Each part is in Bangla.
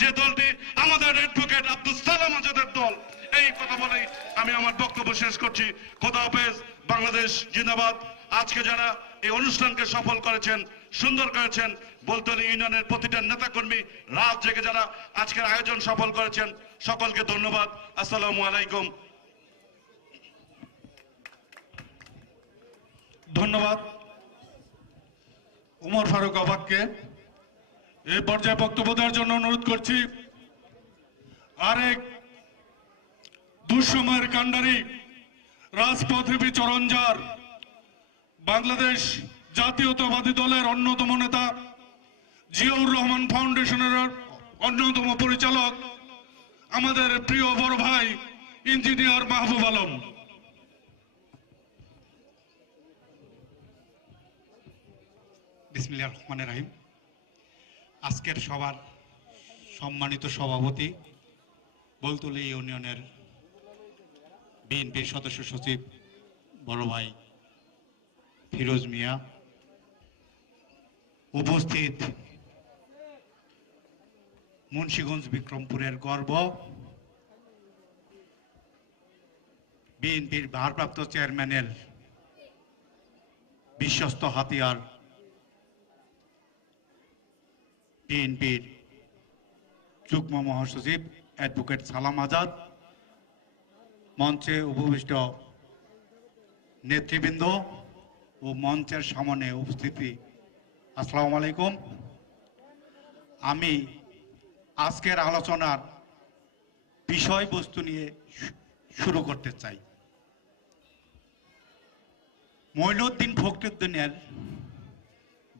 সে দলটি আমাদের অ্যাডভোকেট আব্দুল সালাম আজাদের দল, এই কথা বলেই আমি আমার বক্তব্য শেষ করছি। খোদা হাফেজ, বাংলাদেশ জিন্দাবাদ। আজকে যারা এই অনুষ্ঠানকে সফল করেছেন, সুন্দর করেছেন বলতলি ইউনিয়নের প্রতিটা নেতাকর্মী, রাত জেগে যারা আজকের আয়োজন সফল করেছেন, সকলকে ধন্যবাদ। আসসালামু আলাইকুম। ধন্যবাদ। উমর ফারুক অবাককে এই পর্যায়ে বক্তব্য দেওয়ার জন্য অনুরোধ করছি, আরেক দুঃসময়ের কাণ্ডারি রাজপথে বিচরণ বাংলাদেশ জাতীয়তাবাদী দলের অন্যতম নেতা জিয়াউর রহমান ফাউন্ডেশনের অন্যতম পরিচালক, আমাদের প্রিয় বড় ভাই ইঞ্জিনিয়ার মাহবুব আলম। বিসমিল্লাহ রহমান রাহিম। আজকের সবার সম্মানিত সভাপতি বলতুলি ইউনিয়নের বিএনপির সদস্য সচিব বড় ভাই ফিরোজ মিয়া, উপস্থিত মুন্সীগঞ্জ বিক্রমপুরের গর্ব বিএনপির ভারপ্রাপ্ত চেয়ারম্যানের বিশ্বস্ত হাতিয়ার বিএনপির যুগ্ম মহাসচিব অ্যাডভোকেট সালাম আজাদ, মঞ্চে উপবিষ্ট নেতৃবৃন্দ ও মঞ্চের সামনে উপস্থিতি। আসসালামু আলাইকুম। আমি আজকের আলোচনার বিষয়বস্তু নিয়ে শুরু করতে চাই। মঈনুদ্দিন ফখরুদ্দিনের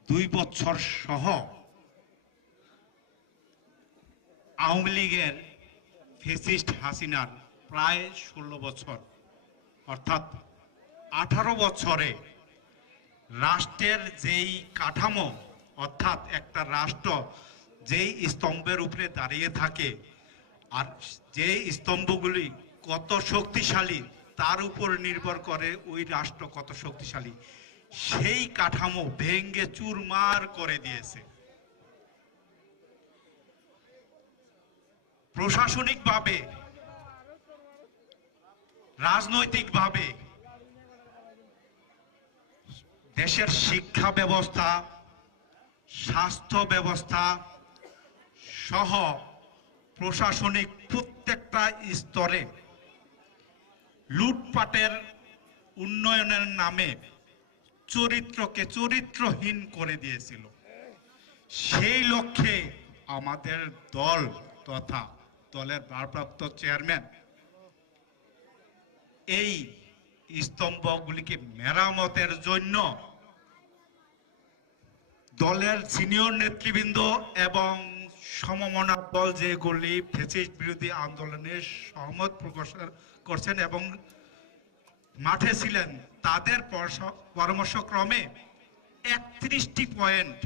দুই বছর সহ আওয়ামী লীগের ফেসিস্ট হাসিনার প্রায় ষোলো বছর, অর্থাৎ আঠারো বছরে রাষ্ট্রের যেই কাঠামো, অর্থাৎ একটা রাষ্ট্র যেই স্তম্ভের উপরে দাঁড়িয়ে থাকে আর যে স্তম্ভগুলি কত শক্তিশালী তার উপর নির্ভর করে ওই রাষ্ট্র কত শক্তিশালী, সেই কাঠামো ভেঙ্গে চুরমার করে দিয়েছে। প্রশাসনিকভাবে, রাজনৈতিকভাবে, দেশের শিক্ষা ব্যবস্থা, স্বাস্থ্য ব্যবস্থা সহ প্রশাসনিক প্রত্যেকটা স্তরে লুটপাটের উন্নয়নের নামে চরিত্রকে চরিত্রহীন করে দিয়েছিল। সেই লক্ষ্যে আমাদের দল তথা দলের ভারপ্রাপ্ত চেয়ারম্যান। এই স্তম্ভগুলিকে মেরামতের জন্য দলের সিনিয়র নেতৃবৃন্দ এবং সমমনা দল যেগুলি ফেসিস্ট বিরোধী আন্দোলনে সহমত প্রকাশ করছেন এবং মাঠে ছিলেন, তাদের পরামর্শক্রমে একত্রিশটি পয়েন্ট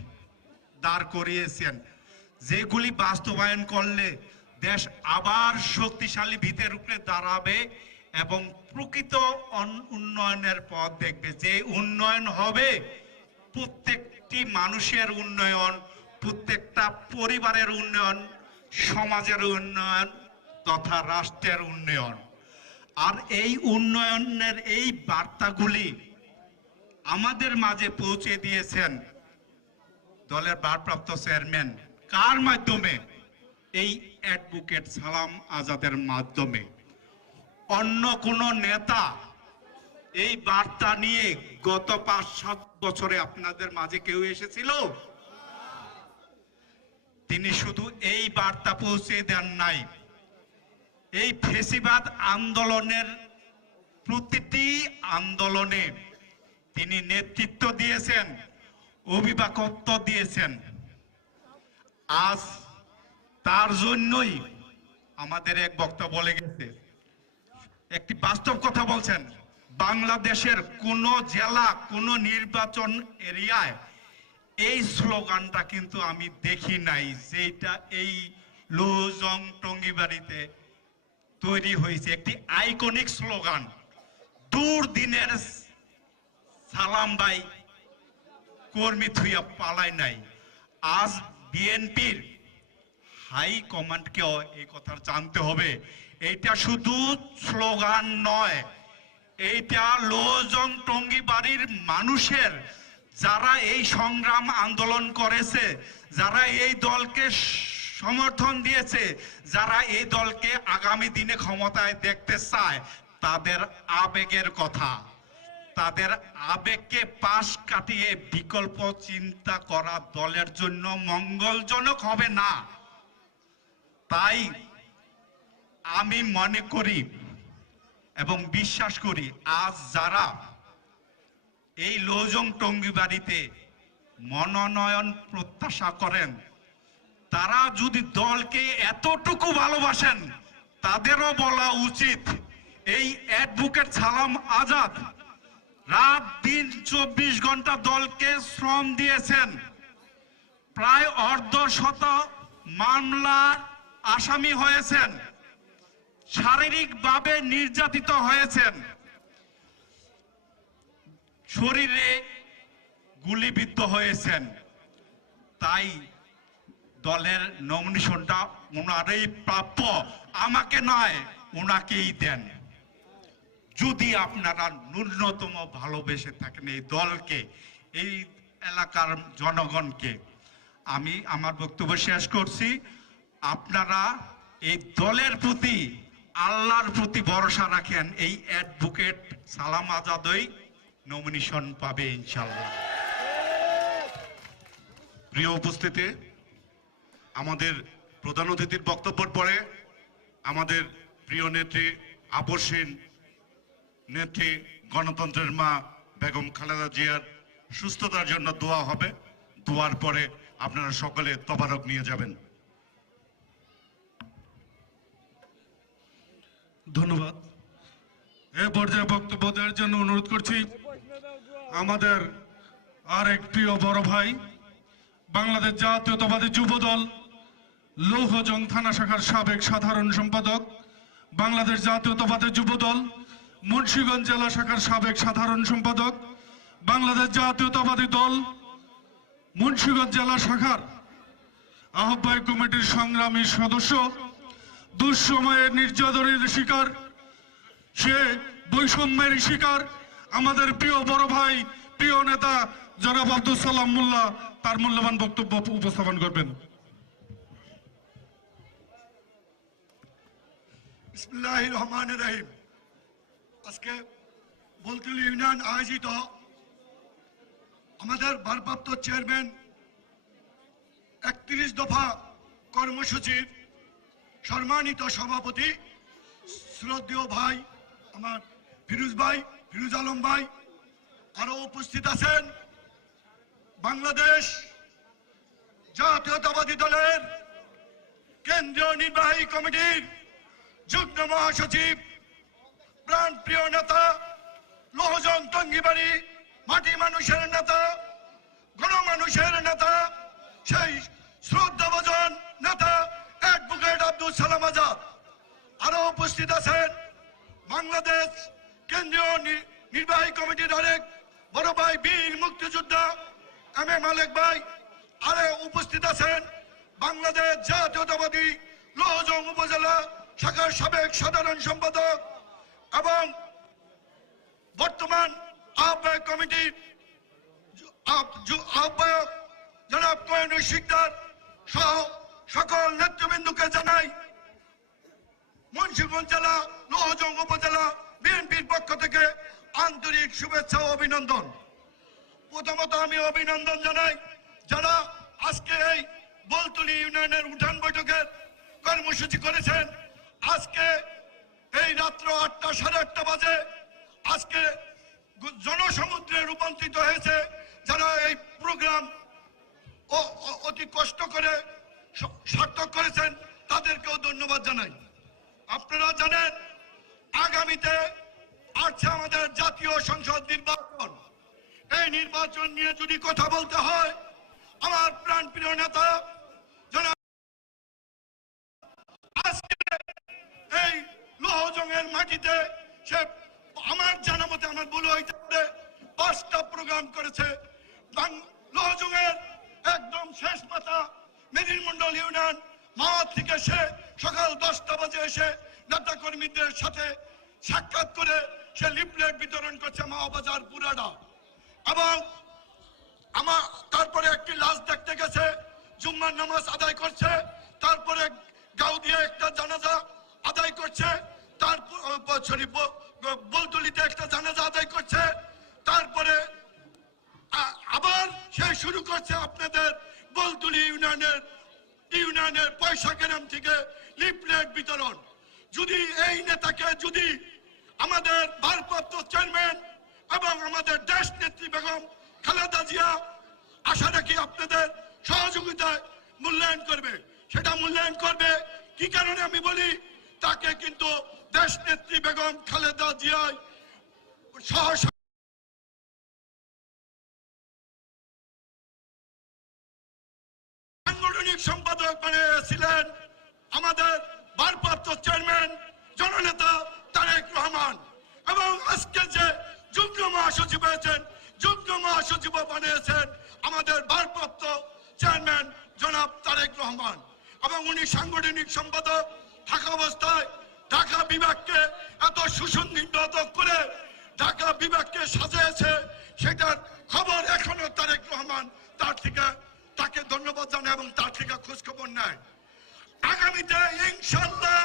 দাঁড় করিয়েছেন, যেগুলি বাস্তবায়ন করলে দেশ আবার শক্তিশালী ভিতের উপরে দাঁড়াবে এবং প্রকৃত উন্নয়নের পথ দেখবে। যে উন্নয়ন হবে, প্রত্যেকটি মানুষের উন্নয়ন, প্রত্যেকটা পরিবারের উন্নয়ন, সমাজের উন্নয়ন তথা রাষ্ট্রের উন্নয়ন। আর এই উন্নয়নের এই বার্তাগুলি আমাদের মাঝে পৌঁছে দিয়েছেন দলের ভারপ্রাপ্ত চেয়ারম্যান। কার মাধ্যমে? এই অ্যাডভোকেট সালাম আজাদের মাধ্যমে। অন্য কোন নেতা এই বার্তা নিয়ে গত পাঁচ, সাত বছরে আপনাদের মাঝে কেউ এসেছিল? তিনি শুধু এই বার্তা পৌঁছে দেন নাই। এই ফেসিবাদ আন্দোলনের প্রতিটি আন্দোলনে তিনি নেতৃত্ব দিয়েছেন, অভিভাবকত্ব দিয়েছেন। আজ তার জন্যই আমাদের এক বক্তা বলে গেছে, একটি বাস্তব কথা বলছেন, বাংলাদেশের কোন জেলা, কোন নির্বাচন এরিয়ায় এই স্লোগানটা কিন্তু আমি দেখি নাই, যেটা এই লোজং টঙ্গিবাড়িতে তৈরি হয়েছে, একটি আইকনিক স্লোগান। দূর দিনের সালাম ভাই কর্মী থুইয়া পালায় নাই। আজ বিএনপির হাই কমান্ডকেও এই কথা জানতে হবে। এইটা শুধু স্লোগান নয়, এইটা লোজং টঙ্গি বাড়ির মানুষের, যারা এই সংগ্রাম আন্দোলন করেছে, যারা এই দলকে সমর্থন দিয়েছে, যারা এই দলকে আগামী দিনে ক্ষমতায় দেখতে চায়, তাদের আবেগের কথা। তাদের আবেগকে পাশ কাটিয়ে বিকল্প চিন্তা করা দলের জন্য মঙ্গলজনক হবে না। তাই আমি মনে করি এবং বিশ্বাস করি আজ যারা এই লৌজং টঙ্গি বাড়িতে মনোনয়ন প্রত্যাশা করেন, তারা যদি দলকে এতটুকু ভালোবাসেন, তাদেরও বলা উচিত এই অ্যাডভোকেট সালাম আজাদ রাত দিন চব্বিশ ঘণ্টা দলকে শ্রম দিয়েছেন। প্রায় অর্ধ শত মামলা আসামি হয়েছেন। শারীরিকভাবে নির্যাতিত হয়েছেন। শরীরে গুলিবিদ্ধ হয়েছেন। তাই দলের নমিনেশনটা ওনারই প্রাপ্য। আমাকে নয় ওনাকেই দেন। যদি আপনারা ন্যূনতম ভালোবেসে থাকেন এই দলকে, এই এলাকার জনগণকে, আমি আমার বক্তব্য শেষ করছি। আপনারা এই দলের প্রতি, আল্লাহর প্রতি ভরসা রাখেন, এই অ্যাডভোকেট সালাম আজাদই নমিনেশন পাবে ইনশাল্লাহ প্রিয় উপস্থিতি, আমাদের প্রধান অতিথির বক্তব্যের পরে আমাদের প্রিয় নেত্রী আপসীন নেত্রী গণতন্ত্রের মা বেগম খালেদা জিয়ার সুস্থতার জন্য দোয়া হবে। দোয়ার পরে আপনারা সকলে তবারক নিয়ে যাবেন। ধন্যবাদ। এ পর্যায়ে বক্তব্য দেওয়ার জন্য অনুরোধ করছি, আমাদের আরেক প্রিয় বড় ভাই, বাংলাদেশ জাতীয়তাবাদী যুব দল লৌহজং থানা শাখার সাবেক সাধারণ সম্পাদক, বাংলাদেশ জাতীয়তাবাদী যুব দল মুন্সিগঞ্জ জেলা শাখার সাবেক সাধারণ সম্পাদক, বাংলাদেশ জাতীয়তাবাদী দল, মুন্সিগঞ্জ জেলা শাখার আহ্বায়ক কমিটির সংগ্রামী সদস্য দুঃসময়ের নির্যাতনের শিকার, সে বৈষম্যের শিকার। আমাদের প্রিয় বড় ভাই, প্রিয় নেতা জনাব আব্দুল সালাম মোল্লা, তার মূল্যবান বক্তব্য উপস্থাপন করবেন। রহমান রহিম। আজকে বলতুল ইউনিয়ন আয়োজিত আমাদের ভারপ্রাপ্ত চেয়ারম্যান একত্রিশ দফা কর্মসূচির সম্মানিত সভাপতি, শ্রদ্ধেয় ভাই, আমার ফিরুজ ভাই, ফিরুজ আলম ভাই, আরও উপস্থিত আছেন বাংলাদেশ জাতীয়তাবাদী দলের কেন্দ্রীয় নির্বাহী কমিটির যুগ্ম মহাসচিব প্রাণ প্রিয় নেতা, লোহজন টঙ্গিবাড়ি, মাটি মানুষের নেতা, গণমানুষের নেতা, সেই শ্রদ্ধাভজন নেতা অ্যাডভোকেট আব্দুল সালাম আজাদ। আরও উপস্থিত আছেন বাংলাদেশ কেন্দ্রীয় নির্বাহী কমিটির আরেক বড় ভাই, বীর, মুক্তিযোদ্ধা এম এ মালিক ভাই। আরও উপস্থিত আছেন বাংলাদেশ জাতীয়তাবাদী লোহজং উপজেলা শাখার সাবেক সাধারণ সম্পাদক এবং বর্তমান আহ্বায়ক কমিটির আহ্বায়ক জনাব কয়নুর শিকদার সহ সকল নেতৃবৃন্দকে জানাই, মুন্সিগঞ্জ জেলা লোহজং উপজেলা, বিএনপির পক্ষ থেকে আন্তরিক শুভেচ্ছা ও অভিনন্দন। প্রথমত আমি অভিনন্দন জানাই যারা আজকে এই বলতুলি ইউনিয়নের উঠান বৈঠকের কর্মসূচি করেছেন। আজকে এই রাত্র আটটা সাড়ে আটটা বাজে আজকে জনসমুদ্রে রূপান্তরিত হয়েছে যারা এই প্রোগ্রাম অতি কষ্ট করে সার্থক করেছেন, তাদেরকেও ধন্যবাদ জানাই। আপনারা জানেন, আগামীতে আছে আমাদের জাতীয় সংসদ নির্বাচন। এই নির্বাচন নিয়ে যদি কথা বলতে হয়, আমার প্রাণ প্রিয় নেতা, জনাব এই লোহজংয়ের মাটিতে সে আমার জানা মতে আমার ভুল হইতে পারে, পাঁচটা প্রোগ্রাম করেছে। লোহজংয়ের একদম শেষ মাথা মেদির মন্ডল ইউনিয়ন, মাওয়া থেকে সে সকাল দশটা বাজে এসে নেতা কর্মীদের সাথে সাক্ষাৎ করে সে লিফলেট বিতরণ করছে মাওয়া বাজার পুরাটা এবং আমার তারপরে একটি লাশ দেখতে গেছে, জুম্মার নামাজ আদায় করছে, তারপরে গাউ দিয়ে একটা জানাজা আদায় করছে, তারপর সরি বলতুলিতে একটা জানাজা আদায় করছে, তারপরে আবার সে শুরু করছে আপনাদের বলতুলি ইউনিয়নের ইউনিয়নের পয়সা কেনাম থেকে লিফলেট বিতরণ। যদি এই নেতাকে, যদি আমাদের ভারপ্রাপ্ত চেয়ারম্যান এবং আমাদের দেশ নেত্রী বেগম খালেদা জিয়া আশা রাখি আপনাদের সহযোগিতায় মূল্যায়ন করবে। সেটা মূল্যায়ন করবে। কি কারণে আমি বলি? তাকে কিন্তু দেশ নেত্রী বেগম খালেদা জিয়ায় সহ সম্পাদক বানিয়েছিলেন আমাদের ভারপ্রাপ্ত চেয়ারম্যান জননেতা তারেক রহমান। এবং আজকে যে যুগ্ম মহাসচিব হয়েছেন, যুগ্ম মহাসচিব বানিয়েছেন আমাদের ভারপ্রাপ্ত চেয়ারম্যান জনাব তারেক রহমান। এবং উনি সাংগঠনিক সম্পাদক, থাকা অবস্থায় ঢাকা বিভাগকে এত সুসংগঠিত করে ঢাকা বিভাগকে সাজিয়েছে, সেটার খবর এখনও তারেক রহমান তার থেকে, তাকে ধন্যবাদ জানায় এবং তার খোঁজ খবর নেয় আগামীতে ইনশাল্লাহ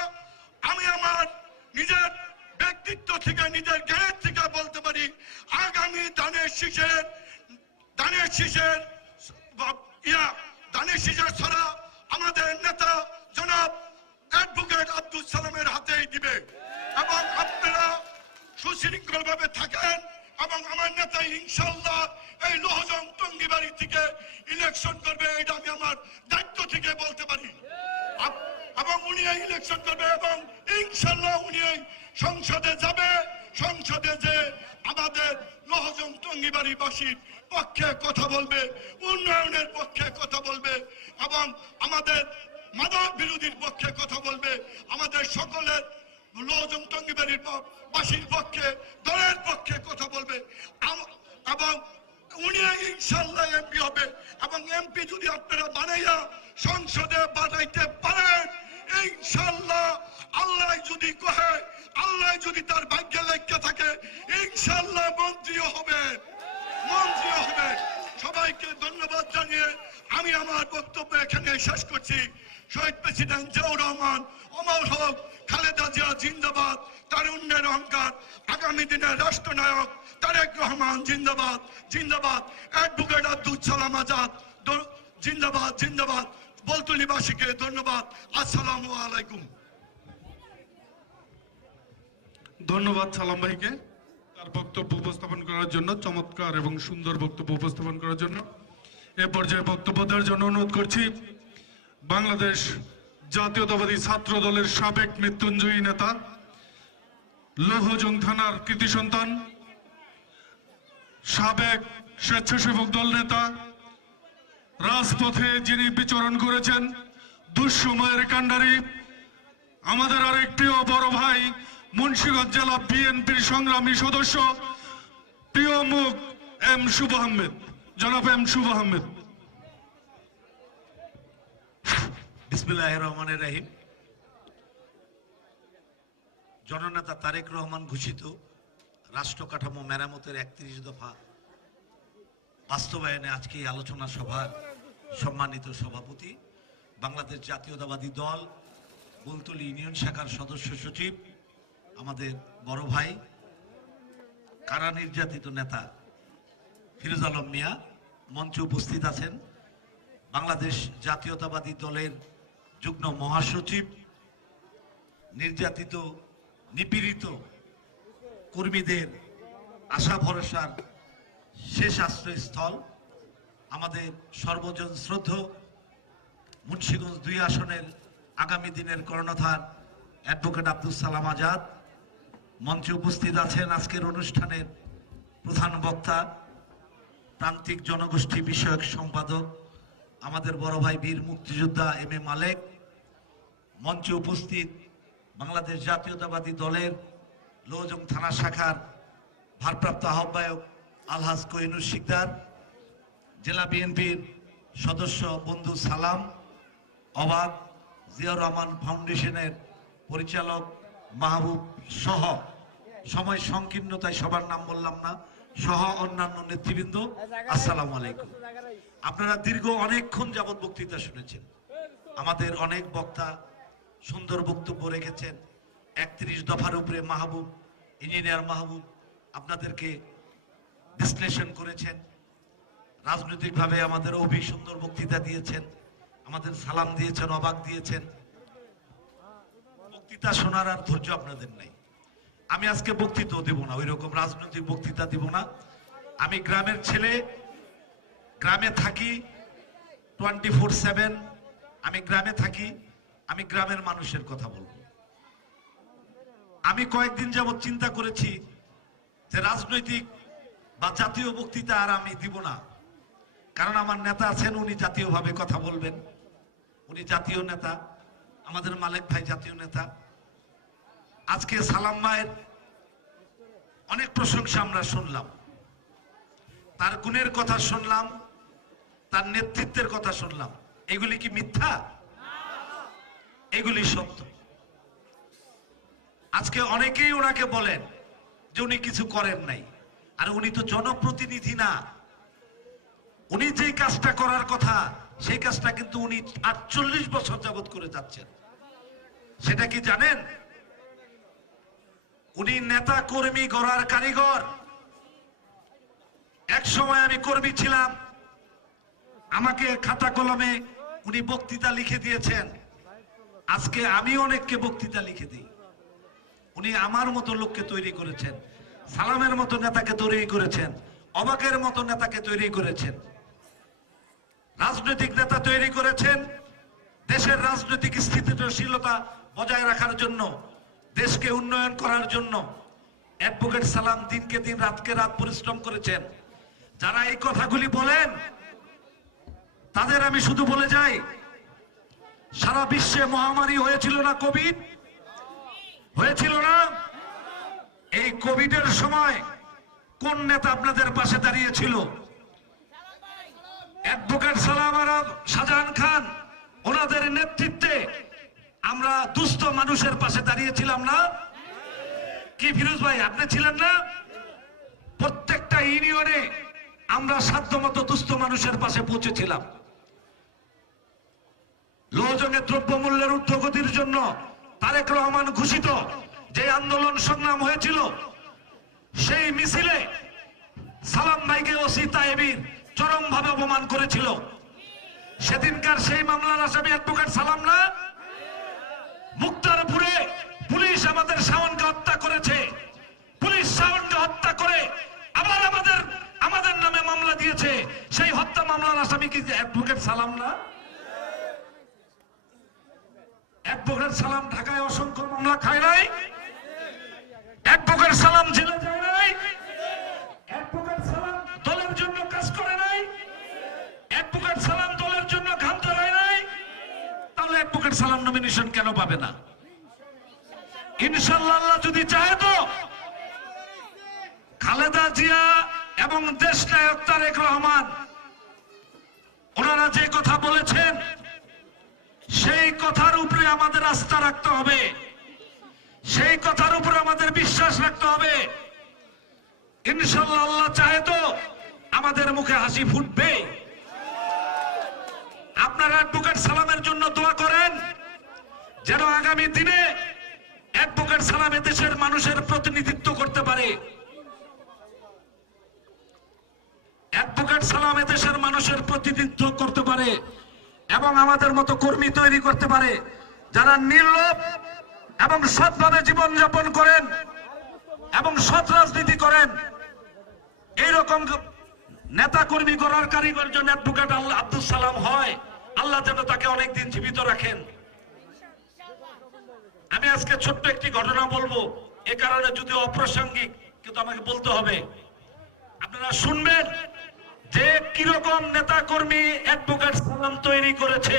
আমি আমার নিজের ব্যক্তিত্ব থেকে, নিজের জ্ঞানের থেকে বলতে পারি, আগামী দানের শীষের দানের শীষের ইয়া, দানের শীষের ছড়া আমাদের নেতা জনাব অ্যাডভোকেট আব্দুল সালামের হাতেই দিবে। এবং আপনারা সুশৃঙ্খল ভাবে থাকেন। এবং আমার নেতা ইনশাল্লাহ এই লোহজং টঙ্গিবাড়ি থেকে ইলেকশন করবে, এটা আমি আমার দায়িত্ব থেকে বলতে পারি। এবং উনি এই ইলেকশন করবে এবং ইনশাল্লাহ উনি সংসদে যাবে। সংসদে যে আমাদের লোহজং টঙ্গিবাড়িবাসীর পক্ষে কথা বলবে, উন্নয়নের পক্ষে কথা বলবে, এবং আমাদের মাদক বিরোধীর পক্ষে কথা বলবে, আমাদের সকলের লোহজং টঙ্গিবাড়ির বাসীর পক্ষে, দলের পক্ষে কথা বলবে। এবং উনি ইনশাল্লাহ এমপি হবে। এবং এমপি যদি আপনারা বানাইয়া সংসদে বানাইতে পারেন, ইনশাল্লাহ আল্লাহ যদি কহে, আল্লাহ যদি তার ভাগ্যে লেখতে থাকে, ইনশাল্লাহ মন্ত্রীও হবেন মন্ত্রীও হবেন সবাইকে ধন্যবাদ জানিয়ে আমি আমার বক্তব্য এখানে শেষ করছি। শহীদ প্রেসিডেন্ট জিয়াউর রহমান অমর হক জিয়া জিন্দাবাদ তারুণ্যের অহংকার। আগামী দিনের রাষ্ট্রনায়ক তারেক রহমান জিন্দাবাদ জিন্দাবাদ। অ্যাডভোকেট আব্দুল সালাম আজাদ জিন্দাবাদ জিন্দাবাদ। বলতুলিবাসীকে ধন্যবাদ। আসসালামু আলাইকুম। ধন্যবাদ সালাম ভাইকে তার বক্তব্য উপস্থাপন করার জন্য, চমৎকার এবং সুন্দর বক্তব্য উপস্থাপন করার জন্য। এ পর্যায়ে বক্তব্য দেওয়ার জন্য অনুরোধ করছি, বাংলাদেশ জাতীয়তাবাদী ছাত্র দলের সাবেক মৃত্যুঞ্জয়ী নেতা, লৌহজং থানার কৃতি সন্তান, সাবেক স্বেচ্ছাসেবক দল নেতা, রাজপথে যিনি বিচরণ করেছেন দুঃসময়ের কাণ্ডারি, আমাদের আরেক প্রিয় বড় ভাই মুন্সিগঞ্জ জেলা বিএনপির সংগ্রামী সদস্য, প্রিয় মুখ এম শুভ আহমেদ, জনাব এম শুভ আহমেদ। বিসমিল্লাহ রহমানের রাহিম। জননেতা তারেক রহমান ঘোষিত রাষ্ট্র কাঠামো মেরামতের একত্রিশ দফা। বাস্তবায়নে আজকে এই আলোচনা সভার সম্মানিত সভাপতি, বাংলাদেশ জাতীয়তাবাদী দল, বুলতলি ইউনিয়ন শাখার সদস্য সচিব, আমাদের বড় ভাই, কারা নির্যাতিত নেতা ফিরোজ আলম মিয়া, মঞ্চে উপস্থিত আছেন বাংলাদেশ জাতীয়তাবাদী দলের যুগ্ম মহাসচিব, নির্যাতিত, নিপীড়িত কর্মীদের আশা ভরসার শেষ আশ্রয়স্থল আমাদের সর্বজন শ্রদ্ধ মুন্সিগঞ্জ দুই আসনের আগামী দিনের কর্ণধার অ্যাডভোকেট আব্দুল সালাম আজাদ। মঞ্চে উপস্থিত আছেন আজকের অনুষ্ঠানের প্রধান বক্তা, প্রান্তিক জনগোষ্ঠী বিষয়ক সম্পাদক, আমাদের বড় ভাই বীর মুক্তিযোদ্ধা এম এ মালেক মঞ্চে উপস্থিত বাংলাদেশ জাতীয়তাবাদী দলের লৌজং থানা শাখার ভারপ্রাপ্ত আহ্বায়ক আলহাজ কোহিনুর শিকদার, জেলা বিএনপির সদস্য বন্ধু সালাম, অবাক জিয়াউর রহমান ফাউন্ডেশনের পরিচালক মাহবুব সহ, সময় সংকীর্ণতায় সবার নাম বললাম না, সহ অন্যান্য নেতৃবৃন্দ, আসসালামু আলাইকুম। আপনারা দীর্ঘ অনেকক্ষণ যাবৎ বক্তৃতা শুনেছেন। আমাদের অনেক বক্তা সুন্দর বক্তব্য রেখেছেন একত্রিশ দফার উপরে মাহবুব, ইঞ্জিনিয়ার মাহবুব আপনাদেরকে বিশ্লেষণ করেছেন, রাজনৈতিকভাবে আমাদের অভি সুন্দর বক্তৃতা দিয়েছেন, আমাদের সালাম দিয়েছেন, অবাক দিয়েছেন। বক্তৃতা শোনার আর ধৈর্য আপনাদের নেই। আমি আজকে বক্তৃতাও দেব না ওই রকম রাজনৈতিক বক্তৃতা দিব না। আমি গ্রামের ছেলে, গ্রামে থাকি, টোয়েন্টি ফোর সেভেন, আমি গ্রামে থাকি। আমি গ্রামের মানুষের কথা বলব। আমি কয়েকদিন যাবৎ চিন্তা করেছি যে রাজনৈতিক বা জাতীয় বক্তৃতা আর আমি দিব না। কারণ আমার নেতা আছেন, উনি জাতীয়ভাবে কথা বলবেন। উনি জাতীয় নেতা, আমাদের মালিক ভাই জাতীয় নেতা। আজকে সালাম মায়ের অনেক প্রশংসা আমরা শুনলাম। তার গুণের কথা শুনলাম, তার নেতৃত্বের কথা শুনলাম। এগুলি কি মিথ্যা? এগুলি সত্য। আজকে অনেকেই ওনাকে বলেন যে উনি কিছু করেন নাই। আর উনি তো জনপ্রতিনিধি না। উনি যে কাজটা করার কথা, সেই কাজটা কিন্তু উনি আটচল্লিশ বছর যাবত করে যাচ্ছেন। সেটা কি জানেন? উনি নেতা কর্মী গড়ার কারিগর। এক সময় আমি কর্মী ছিলাম। আমাকে খাতা কলমে উনি বক্তৃতা লিখে দিয়েছেন। আজকে আমি অনেককে বক্তৃতা লিখে দিই। উনি আমার মতো লোককে তৈরি করেছেন, সালামের মতো নেতাকে তৈরি করেছেন, অবাকের মতো নেতাকে তৈরি করেছেন। রাজনৈতিক নেতা তৈরি করেছেন, দেশের রাজনৈতিক স্থিতিশীলতা বজায় রাখার জন্য, দেশকে উন্নয়ন করার জন্য অ্যাডভোকেট সালাম দিনকে দিন, রাতকে রাত পরিশ্রম করেছেন। যারা এই কথাগুলি বলেন, তাদের আমি শুধু বলে যাই সারা বিশ্বে মহামারী হয়েছিল না কোভিড? হয়েছিল না? এই কোভিডের সময় কোন নেতা আপনাদের পাশে দাঁড়িয়েছিল অ্যাডভোকেট সালাম আরব শাহজাহান খান, ওনাদের নেতৃত্বে আমরা দুস্থ মানুষের পাশে দাঁড়িয়েছিলাম না? কি ফিরোজ ভাই, আপনি ছিলেন না? প্রত্যেকটা ইউনিয়নে আমরা সাধ্যমতো দুস্থ মানুষের পাশে পৌঁছেছিলাম। লোহজঙ্গে দ্রব্যমূল্যের ঊর্ধ্বগতির জন্য তারেক রহমান ঘোষিত যে আন্দোলন সংগ্রাম হয়েছিল, সেই মিছিলে সালাম ভাইকে ওসি তায়েবির চরম ভাবে অপমান করেছিল। সেদিনকার সেই মামলার আসামি অ্যাডভোকেট সালাম না? মুক্তারপুরে পুলিশ আমাদের শাওনকে হত্যা করেছে। পুলিশ শাওনকে হত্যা করে আবার আমাদের আমাদের নামে মামলা দিয়েছে। সেই হত্যা মামলার আসামি কি অ্যাডভোকেট সালাম না অ্যাডভোকেট সালাম ঢাকায় অসংখ্য মামলা খায় নাই। অ্যাডভোকেট সালাম জেলে যায় নাই। অ্যাডভোকেট সালাম দলের জন্য কাজ করে নাই। অ্যাডভোকেট সালাম দলের জন্য ঘাম ধরায় নাই। তাহলে অ্যাডভোকেট সালাম নমিনেশন কেন পাবে না? ইনশাল্লাহ যদি চায় তো। খালেদা জিয়া এবং দেশ নায়ক তারেক রহমান, ওনারা যে কথা বলেছেন সেই কথার উপরে আমাদের আস্থা রাখতে হবে। সেই কথার উপরে আমাদের বিশ্বাস রাখতে হবে। ইনশাল্লাহ আল্লাহ চাহে তো আমাদের মুখে হাসি ফুটবে। আপনারা অ্যাডভোকেট সালামের জন্য দোয়া করেন, যেন আগামী দিনে অ্যাডভোকেট সালাম দেশের মানুষের প্রতিনিধিত্ব করতে পারে। অ্যাডভোকেট সালাম দেশের মানুষের প্রতিনিধিত্ব করতে পারে। এবং আমাদের মতো কর্মী তৈরি করতে পারে, যারা নির্লোভ এবং সৎভাবে জীবনযাপন করেন এবং সৎ রাজনীতি করেন। এইরকম নেতা কর্মী করার কারিগর জন্য অ্যাডভোকেট আল্লাহ আব্দুল সালাম হয়, আল্লাহ যেন তাকে অনেকদিন জীবিত রাখেন। আমি আজকে ছোট্ট একটি ঘটনা বলব, এ কারণে যদি অপ্রাসঙ্গিক, কিন্তু আমাকে বলতে হবে। আপনারা শুনবেন যে কীরকম নেতা কর্মী অ্যাডভোকেট সালাম তৈরি করেছে।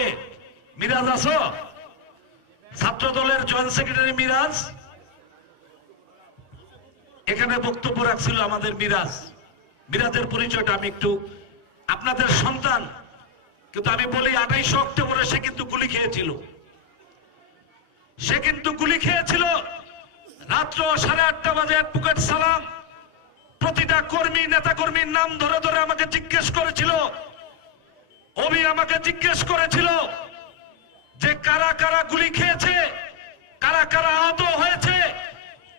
মিরাজ আছো ছাত্র দলের জয়েন্ট সেক্রেটারি মিরাজ। এখানে বক্তব্য রাখছিল আমাদের মিরাজ। মিরাজের পরিচয়টা আমি একটু আপনাদের সন্তান, কিন্তু আমি বলি আঠাইশে অক্টোবরে সে কিন্তু গুলি খেয়েছিল। সে কিন্তু গুলি খেয়েছিল। রাত্র সাড়ে আটটা বাজে অ্যাডভোকেট সালাম প্রতিটা কর্মী নেতা কর্মীর নাম ধরে ধরে আমাকে জিজ্ঞেস করেছিল। অভি আমাকে জিজ্ঞেস করেছিল যে কারা কারা গুলি খেয়েছে, কারা কারা আহত হয়েছে,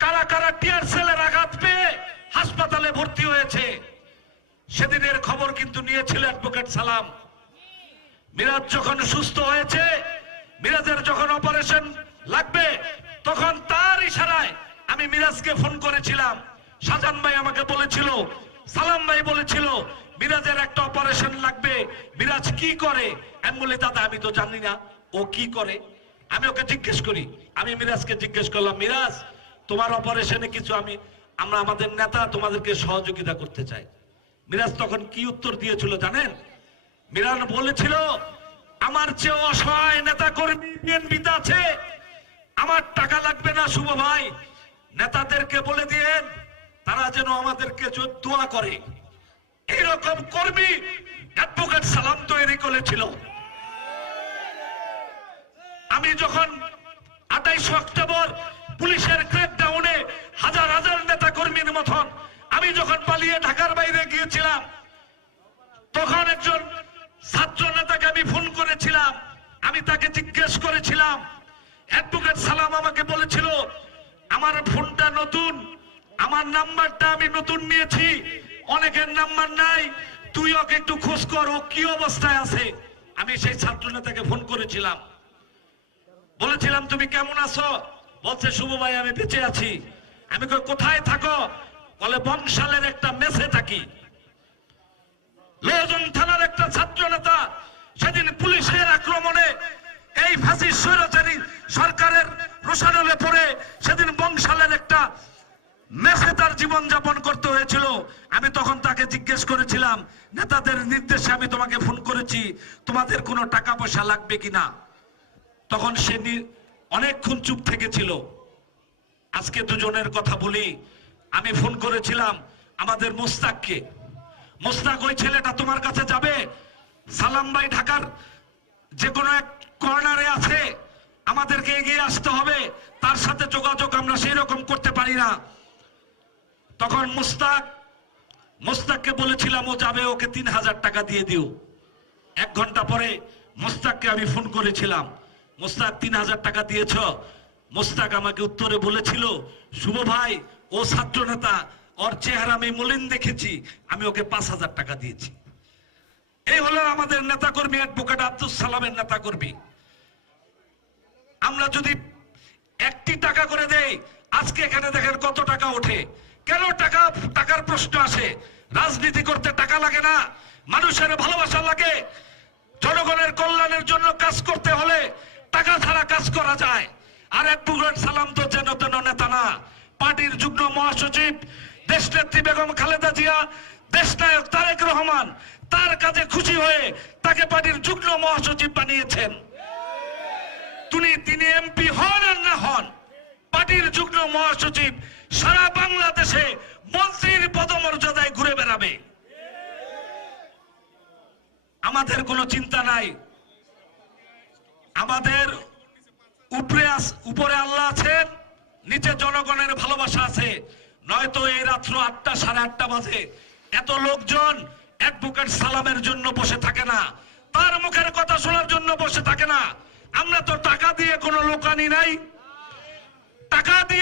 কারা কারা টিয়ার সেলের আঘাত পেয়ে হাসপাতালে ভর্তি হয়েছে। সেদিনের খবর কিন্তু নিয়েছিল অ্যাডভোকেট সালাম। মিরাজ যখন সুস্থ হয়েছে, মিরাজের যখন অপারেশন লাগবে, তখন তার ইশারায় আমি মিরাজকে ফোন করেছিলাম। সাজান ভাই আমাকে বলেছিল, সালাম ভাই বলেছিল, মিরাজের একটা অপারেশন লাগবে, মিরাজ কি করে? আমি বলি, দাদা, আমি তো জানি না, ও কি করে? আমি ওকে জিজ্ঞেস করি, আমি মিরাজকে জিজ্ঞেস করলাম, মিরাজ, তোমার অপারেশনে কিছু আমি, আমরা আমাদের নেতা তোমাদেরকে সহযোগিতা করতে চাই। মিরাজ তখন কি উত্তর দিয়েছিল জানেন? মিরান বলেছিল, আমার চেয়ে অসহায় নেতা কর্মী আছে, আমার টাকা লাগবে না, শুভ ভাই। নেতাদেরকে বলে দিয়েন তারা যেন আমাদেরকে দোয়া করে। এইরকম কর্মী অ্যাডভোকেট সালাম তৈরি করেছিল। আমি যখন আঠাইশ অক্টোবর পুলিশের ক্র্যাকডাউনে হাজার হাজার নেতা কর্মীর মতন আমি যখন পালিয়ে ঢাকার বাইরে গিয়েছিলাম, তখন একজন ছাত্র নেতাকে আমি ফোন করেছিলাম। আমি তাকে জিজ্ঞেস করেছিলাম, অ্যাডভোকেট সালাম আমাকে বলেছিল, আমার ফোনটা নতুন আমার নাম্বারটা আমি নতুন নিয়েছি। অনেকের নাম্বার নাই। তুই ওকে একটু খোঁজ কর, ও কি অবস্থায় আছে। আমি সেই ছাত্র নেতাকে ফোন করেছিলাম। বলেছিলাম, তুমি কেমন আছো? বলছে, শুভ ভাই, আমি বেঁচে আছি। আমি কোথায় থাকো? বলে, বংশালের একটা মেসে থাকি। লোজন থানার একটা ছাত্র নেতা সেদিন পুলিশের আক্রমণে এই ফাঁসির স্বৈরাচারী সরকারের রোশানলে পড়ে, সেদিন বংশালের একটা মেসে তার জীবন যাপন করতে হয়েছিল। আমি তখন তাকে জিজ্ঞেস করেছিলাম, নেতাদের নির্দেশে আমি তোমাকে ফোন করেছি, তোমাদের কোনো টাকা পয়সা লাগবে কিনা? তখন সে অনেকক্ষণ চুপ থেকেছিল। আজকে দুজনের কথা বলি, আমি ফোন করেছিলাম আমাদের মোস্তাককে। মোস্তাক, ওই ছেলেটা তোমার কাছে যাবে? সালাম ভাই ঢাকার যে কোনো এক কর্নারে আছে, আমাদেরকে এগিয়ে আসতে হবে, তার সাথে যোগাযোগ আমরা সেই রকম করতে পারি না। তখন মুস্তাক, মোস্তাককে বলেছিলাম, ও যাবে, ওকে তিন হাজার টাকা দিয়ে দিও। এক ঘণ্টা পরে মোস্তাককে আমি ফোন করেছিলাম, মোস্তাক, তিন হাজার টাকা দিয়েছ? মোস্তাক আমাকে উত্তরে বলেছিল, শুভ ভাই, ও ছাত্র নেতা ওর চেহারা আমি মলিন দেখেছি, আমি ওকে পাঁচ হাজার টাকা দিয়েছি। এই হলো আমাদের নেতাকর্মী অ্যাডভোকেট আব্দুল সালামের নেতাকর্মী। আমরা যদি একটি টাকা করে দেই, আজকে এখানে দেখেন কত টাকা ওঠে। কেন টাকা, টাকার প্রশ্ন আসে? রাজনীতি করতে টাকা লাগে না, মানুষের ভালোবাসা লাগে। জনগণের কল্যাণের জন্য কাজ করতে হলে টাকা ছাড়া কাজ করা যায়। আর অ্যাডভোকেট সালাম তো যেন তেন নেতা না। পার্টির যুগ্ম মহাসচিব, দেশনেত্রী বেগম খালেদা জিয়া, দেশনায়ক তারেক রহমান, তার কাজে খুশি হয়ে তাকে পার্টির যুগ্ম মহাসচিব বানিয়েছেন। তিনি তিনি এমপি হন আর না হন, পার্টির যুগ্ম মহাসচিব সারা বাংলাদেশে মন্ত্রীর পদমর্যাদায় ঘুরে বেড়াবে। আমাদের কোনো চিন্তা নাই। আমাদের উপরে উপরে আল্লাহ আছেন, নিচে জনগণের ভালোবাসা আছে। নয়তো এই রাত্র আটটা, সাড়ে আটটা বাজে। এত লোকজন অ্যাডভোকেট সালামের জন্য বসে থাকে না। তার মুখের কথা শোনার জন্য বসে থাকে না। আমরা তো টাকা দিয়ে কোনো লোক আনি নাই। টাকা দিয়ে